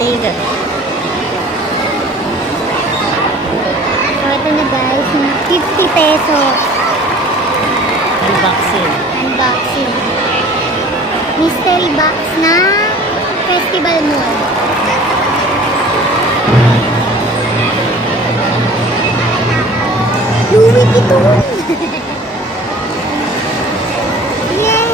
Tingin ka. So, ito na guys, 50 pesos. Unboxing. Unboxing. Mystery box na Festival Mall. Louis Vuitton! Yay!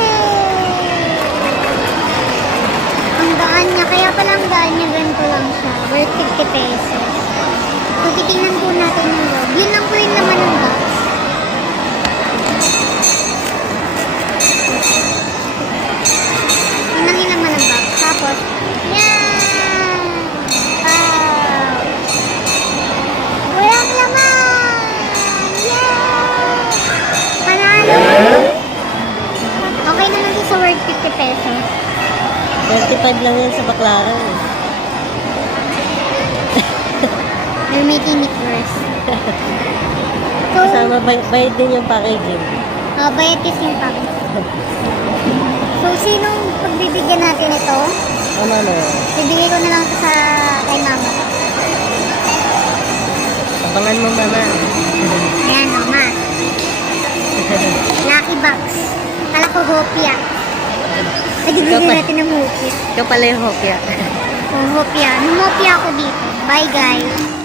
Ang daan niya, kaya pala ang daan niya ganito lang siya. Worth 50 pesos. So, titingnan po natin yung loob. Yun lang po yung naman ng box. Yun lang yung naman ng box. Tapos, yan! Wow! Walang laman! Yay! Panalo! Okay naman ito sa worth 50 pesos. 35 lang yan sa baklaran. We're making it worse. So, Kasama bayad din yung packaging. bayad kasi yung pack. So, sinong pagbibigyan natin ito? Ano na? Bibigay ko na lang ito sa kay mama. Abangan mo mama. Ayan o, ma. Lucky box. Kala ko hopia. Ay, bibigyan natin ng hopia. Ikaw pala yung hopya. Oh, hopia. Humopia ako dito. Bye, guys.